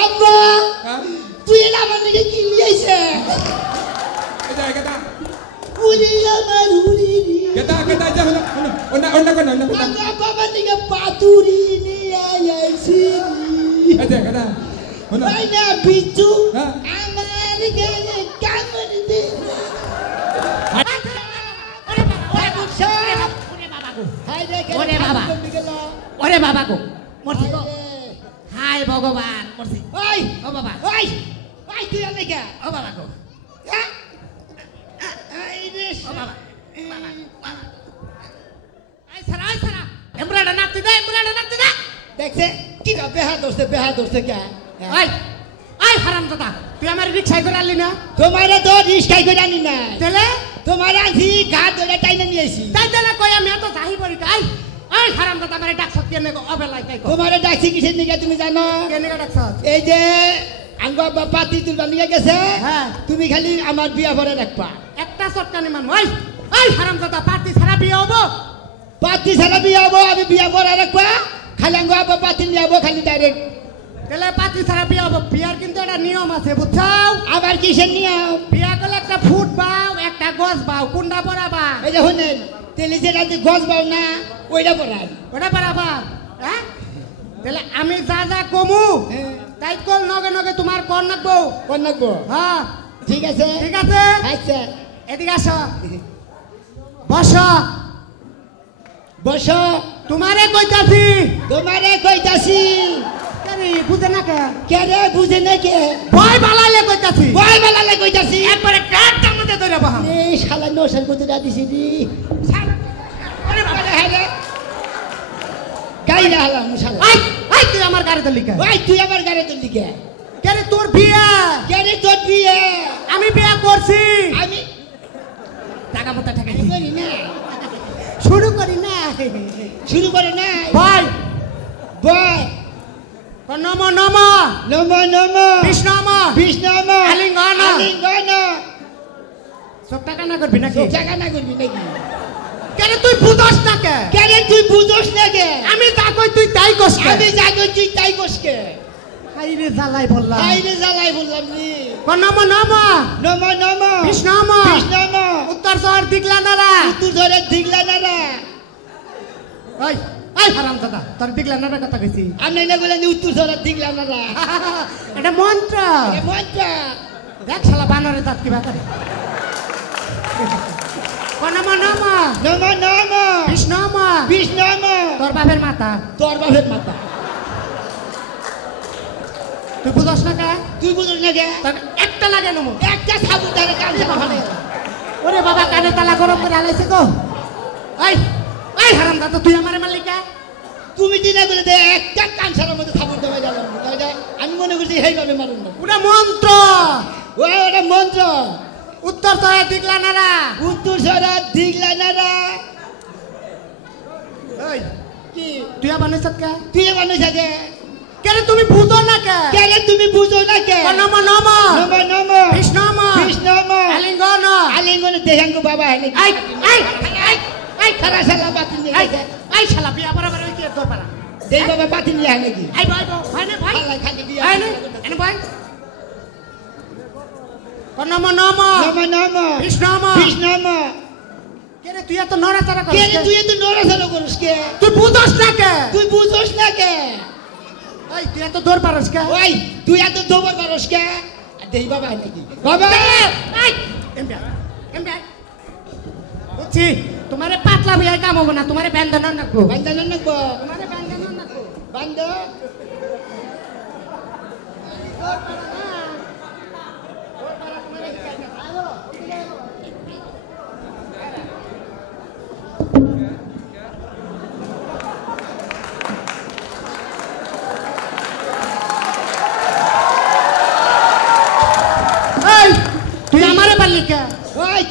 আব্বা তুই এটা আমার দিকে কি নিয়েছে উড়ি আমার উড়ি যা হলো অন্য কোন বাবা দিকে পাতুরি নিয়ে আইছি না বিচু আমার গেলে কামড় দে ওরে বাবা গো মরছি গো হায় ভগবান মরছি ওই ও বাবা ওই ওই তুই আলে কে ও বাবা গো এই রে ও বাবা আই সারা এমরাটা নাচতে দে দেখছে কি বেহা দোস্তে কে ওই হারামজাদা তুই আমার রিকশায় করে আনলি না তোমারে তো রিস্কাই করে আনি না তেলে তোমার আনছি ঘাট ধরে টাইনে নিয়েছি তাই তেলে কই আমি এত যাই বলি কাই ওই হারামজাদা আমারে ডাকছ কেনে গো অবেলাই কাই কো তোমারে ডাকছি কিসের নিকে তুমি জানো কেনে ডাকছ এই যে আঙ্গা বাবা তুলবা নিয়ে গেছে হ্যাঁ তুমি খালি আমার বিয়া ভরে রাখবা একটা চটকানি মান ওই হারামজাদা পার্টি ছাড়া বিয়ে হবো পাতি ছাড়া বিয়া হবো আমি বিয়া ভরে রাখবা খালি আঙ্গা বাবা পাতি নিয়ে যাবো খালি ডাইরেক্ট তেলে পার্টি ছাড়া বিয়ে হবো বিয়ার কিন্তু একটা নিয়ম আছে বুঝছাও আবার কিসের নিয়ম বিয়া করলে একটা ফুট বাও একটা গছ বাও কুন্ডা পরাবা এই যে শুনেন তেলে যেটা গছ বাও না ওইটা পড়াই ওটা পরাবা হ্যাঁ তাহলে আমি যা কমু তাই কল নগে তোমার কর নাকবো হ্যাঁ ঠিক আছে আচ্ছা এদিকে আসো বস তোমারে কইতাছি কেরে বুঝে না কে ভয় বালালে কইতাছি একবারে কাট টানতে ধরে বাহা এই শালা নশার কত দিছি দি আরে বাবা রে গাইরা হালাম শালা আই তুই আমার গাড়িতে লিখা তুই আমার গাড়িতে লিখা কেরে তোর বিয়া আমি বিয়া করছি আমি টাকা মতো টাকা করি না শুরু করে না ভাই নম বিষ্ণম আলিঙ্গন সব টাকা না করবি নাকি কেন তুই বুঝস না কে আমি যা কই তুই তাই কস কে হাইরে জ্বালাই বললাম নি নম বিষ্ণম উত্তর শহর দিগলা নারা ওই হারামজাদা তোর দিগলা নারা কথা কইছি আমি না বলে উত্তর শহর দিগলা নারা এটা মন্ত্র দেখ শালা বানরে দাঁত কিবা করে নম বিষ্ণম তোর বাপের মাথা তুই বুঝস না কে তোর একটা লাগে নমো একটা সাবুন ধরে কান ওখানে ওরে বাবা কানে তালা গরম করে আলাইছে গো ওই হারামজাদা তুই আমারে মালিকা তুমি দিনা করে দে একটা কানসারের মধ্যে সাবুন দেওয়া গেল আমি মনে করছি এইভাবে মারুন না ওটা মন্ত্র ওটা মন্ত্র উত্তর শহর দিগলা নারা কি তুই বানাইছ কে কেন তুমি বুঝো না কে নম বিষ্ণম আলিঙ্গন দেহাঙ্গ বাবা খারা শালা বাতি নিয়ে শালা বিয়া বরাবর কি তোর পারা দেই বাবা বাতি নিয়ে আয় নাকি ভাই খালি বিয়া এনে ভাই নম বিষ্ণম কেরে তুই এত নড়াচড়া করিস কে তুই বুঝস না কে তুই এত দৌড় পারস কে তুই এত দৌড় পারস কে দেই বাবা নাকি বাবা বুঝছি তোমারে পাতলা বিয়ে কাম হবো না তোমারে ব্যান্ডন নাকবো তোমারে বান্ধ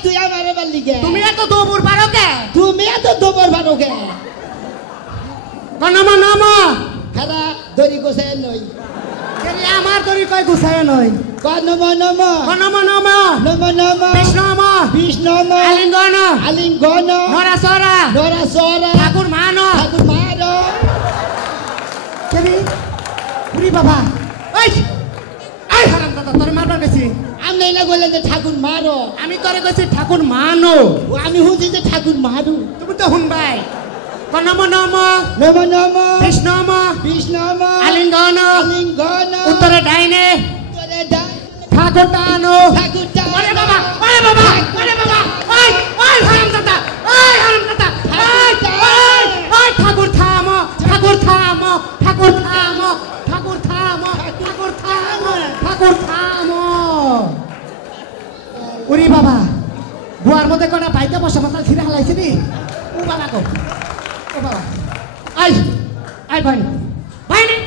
তুই আমারে পারলি কে তুমি এত দৌড় পারো কে নম খারা দড়ি গোছায় নই আমার দড়ি কয় গুছায় নয় নম বিষ্ণম আলিঙ্গন নরাসরা ঠাকুর মান বাবা কথা তোরে মারবার গেছি আমি না বললেন যে ঠাকুর মারো আমি তোরে কইছি ঠাকুর মানো ও আমি হুঁজি যে ঠাকুর মারু তুমি তো শুনবাই নম নম নম নম কৃষ্ণম বিষ্ণম আলিঙ্গন আলিঙ্গন উত্তরে ডাইনে উত্তরে ডাইনে ঠাকুর টানো ঠাকুর টানো ওরে বাবা ওরে বাবা ওরে বাবা ওই ওই হারামজাদা ওই হারামজাদা ওই ওই ওই ঠাকুর থামো ঠাকুর থামো ঠাকুর থামো ঠাকুর থামো ঠাকুর থামো ঠাকুর থামো ওরে বাবা বুয়ার মধ্যে কোনা পাইতে বসে মাথা ছিঁড়ে হালাইছে নি ও বাবা গো ও বাবা আই আই ভাই ভাই নে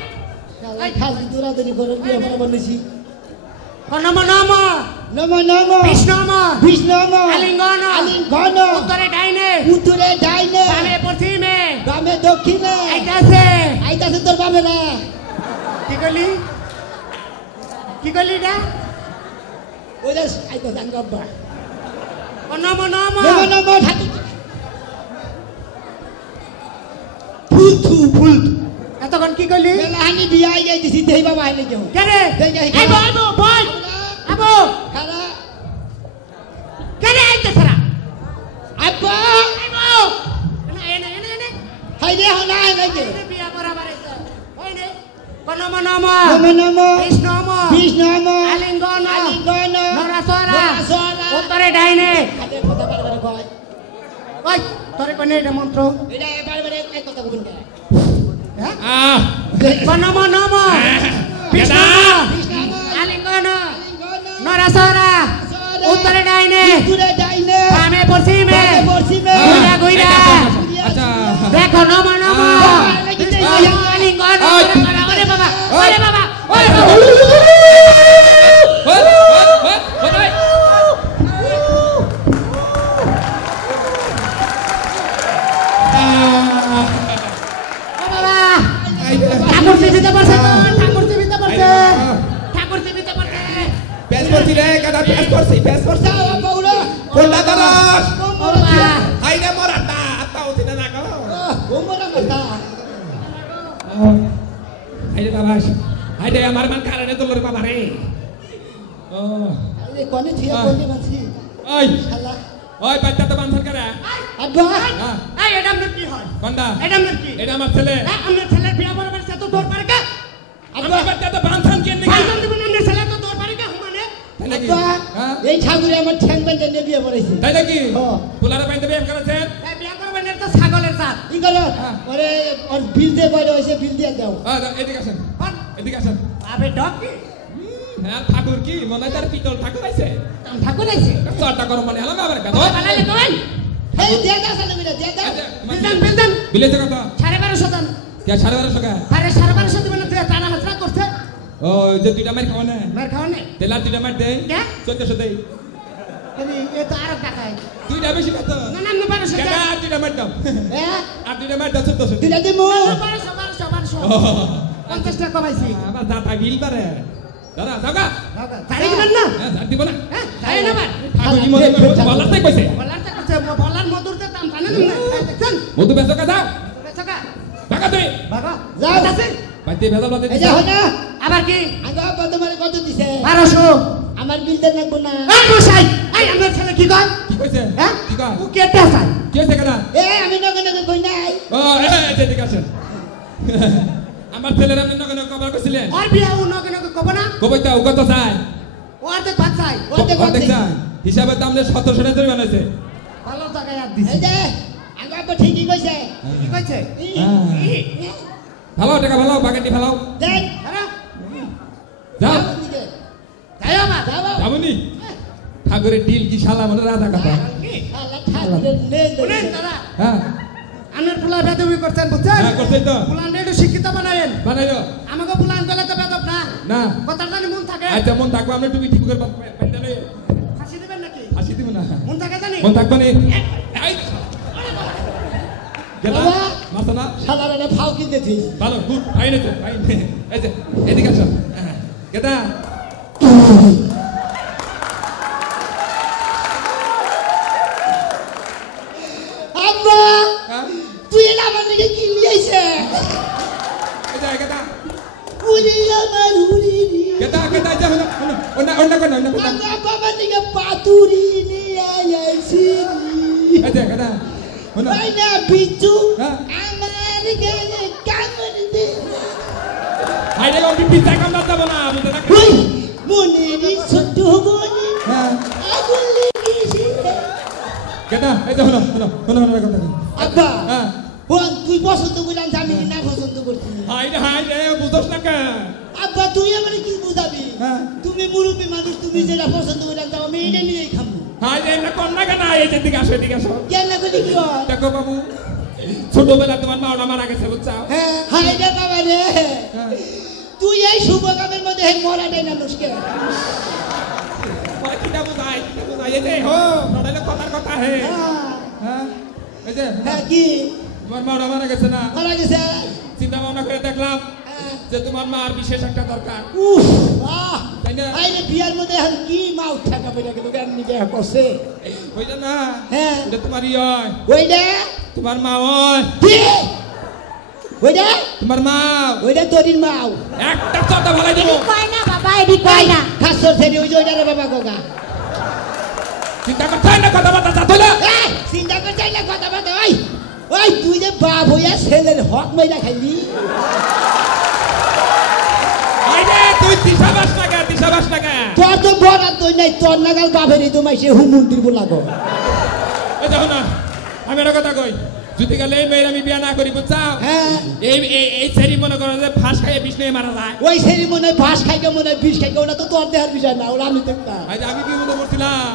খালি দৌড়াদৌড়ি করে বিয়ে করে বলেছি নম নম নম নম বিষ্ণম বিষ্ণম আলিঙ্গন আলিঙ্গন উত্তরে ডাইনে উত্তরে ডাইনে বামে পশ্চিমে বামে দক্ষিণে আইতাছে আইতাছে তোর বামে না কি করলি না ওই যে আইতাছে আঙ্গাব্বা নম নম নম নম ঠাকুর ফুল থু ফুল এতক্ষণ কি করলি মেলা হানি বিয়া আই যাইতেছি দেই বাবা আইলে কেউ কেরে আইবো আইবো বল আবো খালা কেরে আইতাছে রা আব্বা আইবো না এনে হাই রে হনা আই নাকি বিয়া বরাবর আইতা ওই নে নম নম নম নম বিষ্ণম বিষ্ণম আলিঙ্গন আলিঙ্গন নরাসরা উত্তরে ডাইনে হাতে কথা বারবার কয় ওই তোরে কোনে এটা মন্ত্র এটা বারবার এক কথা কইন কে হ্যাঁ নম নম বিষ্ণম আলিঙ্গন নরাসরা উত্তরে ডাইনে উত্তরে ডাইনে বামে পশ্চিমে পশ্চিমে ঘুরা ঘুরা আচ্ছা দেখো নম নম আলিঙ্গন ওরে বাবা ওরে বাবা ওরে বাবা ঠাকুর জীবিত পারছে ঠাকুর জীবিত পারছে ঠাকুর জীবিত পারছে প্যাস করছি রে কাদা প্যাস করছি যাও বাউরা কোনটা দাঁড়াস ওবা হাই রে মোর আত্মা উঠি না গো ওমরা কথা হাই রে বাবা হাই রে আমার মান কারণে তোর বাবা রে ও আরে কোনে থিয়া কোনে মাছি ওই শালা ওই বাচ্চা তো বান্ধন করে আব্বা এই এটা আমার কি হয় কোনটা এটা আমার কি এটা আমার ছেলে আমার ছেলের বিয়া বরাবর সে তো দৌড় পারে কা আমার বাচ্চা তো বান্ধন কেন নাকি ফাইনাল দিব না আমার ছেলে তো দৌড় পারে কা মানে তাই নাকি আব্বা হ্যাঁ এই ঠাকুরে আমার ঠ্যাং বেঁধে নিয়ে বিয়ে করেছে তাই নাকি হ্যাঁ। পোলারে বাইতে বিয়ে করেছেন এই বিয়া করবেন এটা ছাগলের জাত কি করো ওরে ওর বিল দিয়ে কয়টা হয়েছে বিল দিয়ে দাও এদিকে আসেন কোন এদিকে আসেন আবে ডক কি হ্যাঁ ঠাকুর কি মনে হয় তার পিতল ঠাকুর আছে ঠাকুর আইছে চটা করো মানে হলাম আবার বেদ বানালে কোন এই দিয়ে দাও সালে মিলে দিয়ে দাও বিলদান বিলেছে কত 1250 দান কে 1250 টাকা আরে 1250 দিবেন না টানা হাতরা করছে ও যে দুইটা মার খাওয়া না মার খাও না তেলার দুইটা মার দেই কে 1400 দেই আরে এ তো আর টাকায় দুইটা বেশি কত না না 1200 কেন আর দুইটা মার দাও হ্যাঁ আর দুইটা মার দাও 1400 দিলা দিমু 1200 50 টাকা কমাইছি আবার দাতা বিল পারে দাদা দাদা তাই দিবেন না হ্যাঁ ঝাড় দিব না হ্যাঁ তাই না বার ঠাকুর কি মনে করে বলার তাই কইছে বলারটা করছে বলার মধুরতে দাম জানেন না দেখছেন মধু বেচো কা দাও টাকা টাকা তুই বাবা যাও। আছে বাইতে ভেজাল বাদে এই যে হয় না আবার কি আগা আব্বা তোমার কত দিছে 1200 আমার বিল দিয়ে লাগবো না এই বসাই এই আমার ছেলে কি কয় কি কইছে হ্যাঁ কি কয় ও কেটে চাই কি হইছে কেডা এ আমি নগে নগে কই নাই ও এদিকে আসেন আমার ছেলের আপনি নগে নগে কবার কইছিলেন আর বিয়া ও নগে নগে কব না কবইতা ও কত চাই ও আর দেখ ভাত চাই ওতে কত অর্ধেক চাই হিসাবে দাম 1700 টাকা জরিমানা হইছে ভালো জায়গায় আর দিছি এই যে আগা আব্বা ঠিকই কইছে কি কইছে ভালো টাকা ভালো বাগানটি ভালো দেখ আরে যাও তাই আমার যাবনি ঠাকুরের ডিল কি শালা মনে রাধা কথা শালা ঠাকুরের নেই শুনেন দাদা হ্যাঁ আনের পোলা বেদবি করছেন বুঝছেন হ্যাঁ করছই তো পোলান একটু শিক্ষিত বানায়েন বানাইলো আমাকে পোলান গলে তো বেদব না না কথার জানি মন থাকে আচ্ছা মন থাকবো আমরা টুপি ঠিক করে পাইতালে ফাঁসি দিবেন নাকি হাসি দিব না মন থাকে জানি মন থাকবো নি গেলা বাবা। মাথা না শালারা ফাও কিনতেছিস ভালো গুড ফাইন আছে ফাইন এই যে এদিকে আসো গেদা আব্বা হ্যাঁ তুই এটা আমার দিকে কি নিয়েছে এই যে গেদা উড়ি আমার উড়ি গেদা গেদা যা হলো অন্য কোন আমার বাবা দিকে পাতুরি নিয়ে আইছি আচ্ছা কথা বলো ওই না বিচু হ্যাঁ। আমার গায়ে কামড় দে আইরে ওই পিতা কাম না যাব না বুঝতে না ওই মনেরই ছোট বনি হ্যাঁ আগুন লেগেছে কথা এই যে হলো কথা আব্বা হ্যাঁ বোন তুই পছন্দ করলাম আমি না পছন্দ করছি হাইরে বুঝছ না কে আব্বা তুই আমারে কি বুঝাবি হ্যাঁ। তুমি মুরব্বী মানুষ তুমি যেটা পছন্দ করলাম তাও আমি এটা নিয়েই খাবো হাইরে না কোন না কেন এই যে দিকে আসো এদিকে আসো কেন না করলি কি হয় দেখো বাবু ছোটবেলা তোমার মা মারা গেছে বুঝছো হ্যাঁ হাই রে বাবা রে হ্যাঁ তুই এই শুভ কামের মধ্যে এই মরাটাই না মুশকিল কিটা বুঝাই এই যে হো নড়াইলে কথার কথা হে হ্যাঁ এই যে হ্যাঁ কি তোমার মা মারা গেছে না মারা গেছে চিন্তা ভাবনা করে দেখলাম যে তোমার মার বিশেষ একটা দরকার উফ আহ তাই না আই রে বিয়ার মধ্যে এখন কি মা উঠা কাপে গেল কেন নিকে করছে ওই যে না হ্যাঁ এটা তোমার ইয় ওইটা তোমার মা ওই কি ওইটা তোমার মা ওইটা তোরির মাও একটা কথা বলাই দেবো কয় না বাবা এডি কয় না খাসর ছেড়ে ওই যে ওইটা রে বাবা কোকা চিন্তা করতে না কথা বার্তা যাতো না এই চিন্তা করতে না কথা বলতে ওই ওই তুই যে বাপ হইয়া ছেলের হক মাইরা খাইলি আইরে তুই দিশাবাস না কে তোর তো বরাদ তুই নাই তোর নাগাল বাপেরই তো মাইছে হুমুন্দির বলাগো এই দেখো না আমি একটা কথা কই যদি গেলে এই মেয়ের আমি বিয়া না করি বুঝছাও হ্যাঁ এই সেরি মনে করো যে ফাঁস খাইয়ে বিষ নিয়ে মারা যায় ওই সেরি মনে হয় ফাঁস খাইকে মনে হয় বিষ খাইকে ওটা তো তোর দেহার বিষয় না ওরা আমি দেখতাম আজ আমি কি মতো করছিলাম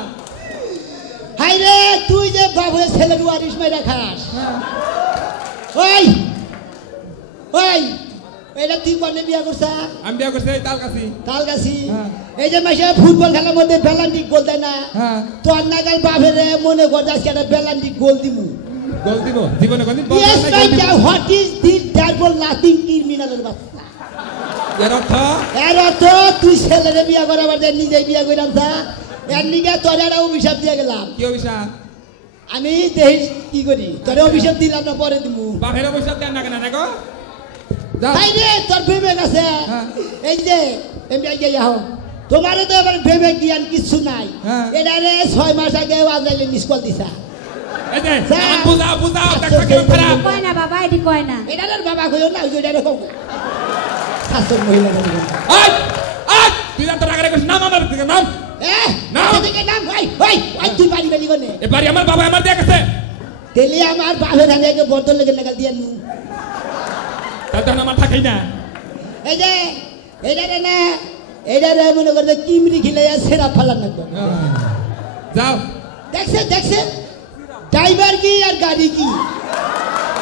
হাই রে তুই যে বাপ হয়ে ছেলের ওয়ারিস মাইরা খাস ওই ওই এটা তুই কনে বিয়া করছা আমি বিয়া করছি এই তালকাছি তালগাছি হ্যাঁ। এই যে মাসে ফুটবল খেলার মধ্যে বেলান্ডিক গোল দেয় না হ্যাঁ তোর নাগাল বাপের মনে করতে আজকে একটা বেলান্ডিক গোল দিমু গোল দিব জীবনে কোনদিন বল Yes, নাই my গোল দিব dear, what is this terrible nothing criminal বাচ্চা? এর অর্থ এর অর্থ তুই ছেলেরে বিয়া করাবার যে নিজে বিয়া কইরাম তা এর নিগে তোর একটা অভিশাপ দিয়ে গেলাম কি অভিশাপ আমি দেখিস কি করি তোর অভিশাপ দিলাম না পরে দিমু বাপের অভিশাপ দেন না কেন দেখো যাও তাই রে তোর বিবেক আছে হ্যাঁ। এই যে এমনি আগে যাও তোমারও তো এবার বিবেক জ্ঞান কিছু নাই হ্যাঁ। এটা রে 6 মাস আগে আজরাইলে মিস কল দিছা এই যে যা। বুঝাও দেখো কি খারাপ কয় না বাবা এডি কয় না এটা বাবা কইও না ওই যে এটা কও শাসন মহিলা আই আই তুই তো রাগারে কইছ নাম আমার দিকে নাম নাম। থেকে নাম ভাই ভাই ভাই তুই বাড়ি বাড়ি কোনে এবারে আমার বাবা আমার দিয়ে গেছে তেলে আমার বাপের হাতে আগে বদল লেগে নাগাল দিয়ে নু তাতে আমার থাকেই না এই যে এটা রে মনে করতে কিমরি খিলে সেরা ফালান না যাও দেখছে ড্রাইভার কি আর গাড়ি কি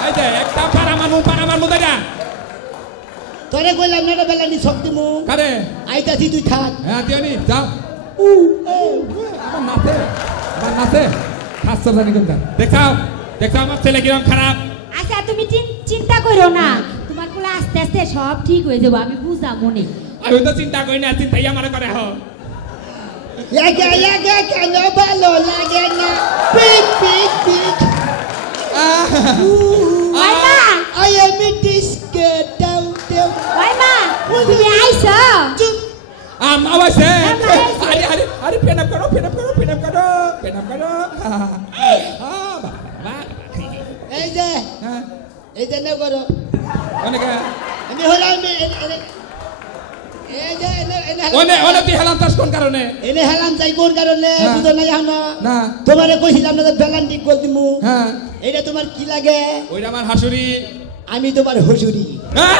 এই যে একটা পারামার মু দেখা তোরে কইলাম না এটা বেলা নি শক্তি মু কারে আইতাছি তুই থাক হ্যাঁ দিওনি যাও উ এ আমার নাতে হাসতে জানি কোনটা দেখাও আমার ছেলে কিরম খারাপ আচ্ছা তুমি চিন্তা করো না তোমার কোলে আস্তে আস্তে সব ঠিক হয়ে যাবে আমি বুঝা মনে আমি তো চিন্তা করি না চিন্তাই আমার করে হ লাগে কেন ভালো লাগে না পিক পিক পিক ওই মা I am a disco down down ওই মা তুমি আইছো চুপ আওয়াজে আওয়াজে। আরে পেনাপ করো এই যে নে করো অনেকে আমি হলাম এই যে ওনে তুই হেলাম তাস কোন কারণে এনে হেলাম যাই কোন কারণে হ্যাঁ। বুঝো না এখন না তোমারে কইছিলাম না বেলান্ডিক গোল দিমু হ্যাঁ এটা তোমার কি লাগে ওইটা আমার হাসুরি আমি তোমার হুজুরি হ্যাঁ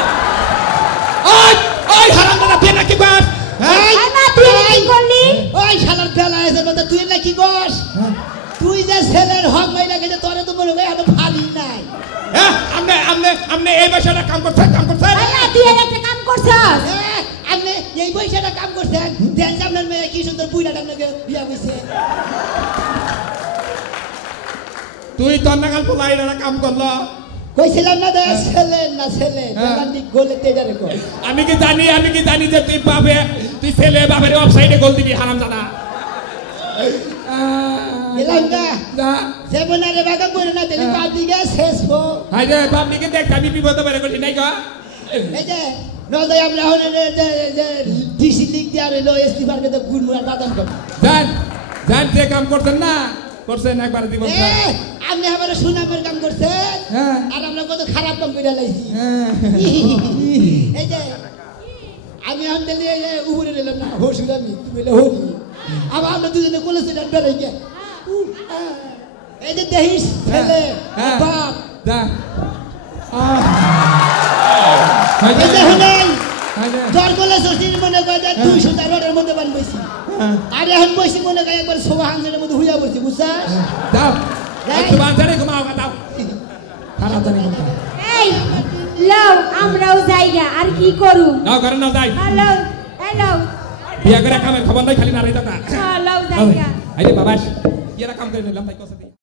ওই হারাম দাদা তুই নাকি বাস ওই মা তুই কি করলি ওই শালার ফেলা এসে বলতে তুই না কি কস তুই যে ছেলের হক মাইরা গেছে তোরে তো মনে হয় এত ফালি নাই হ্যাঁ আমনে এই বছরে কাম করছেন ওই মা তুই এর একটা কাম করছস হ্যাঁ, আপনি এই পয়সাটা কাম করছেন দেন যে আপনার মেয়ে কি সুন্দর বুইড়াটা আপনাকে বিয়া হয়েছে তুই তোর নাগাল পোলাই কাম করলো কইছিলাম না ছেলে না ছেলে হ্যাঁ। বেলান্ডি গোলে তেজারে কো আমি কি জানি যে তুই ছেলে বাপের অফসাইডে গোল দিবি হারাম জানা এলাকা যা যেমনারে বাগা করে না তেলি বাপ দিকে শেষ হো হাই রে পাবলিকে দেখ আমি বিপদ বেরে করি নাই গো এই যে নলদাই আমরা হলে যে ডিসি লিগ দিয়ে আর এলো ইস্তিফার কে তো গুড়মুড়া বাদাম কর যান যান যে কাম করতেন না করছেন একবার জীবন এ আপনি আমার সুনামের কাম করছেন হ্যাঁ। আর আমরা কত খারাপ কাম করে লাইছি এই যে আমি আমদানি এই যে উপরে নিলাম না হসুর আমি তুমি এলে হরি আবার আমরা দুজনে কলেজে যান বেড়াই গে এই যে দেহিস ছেলে বাপ যা এই যে হলাই তোর কলেজ সস্তির মনে করে যে 200 টাকা রোডের মধ্যে বান বইছি আর এখন বইছি মনে করে একবার সোভা হাঙ্গের মধ্যে হুইয়া বসছি বুঝছাস যাও সুবান জানে ঘুমাও দাও খারাপ জানি ঘুমা এই লও আমরাও যাইগা আর কি করু নাও ঘরে নাও যাই হ্যালো হ্যালো বিয়া করে কামের খবর নাই খালি না রইতা না লও যাইগা আইরে বাবাস এরা কাম করে নিলাম তাই কসে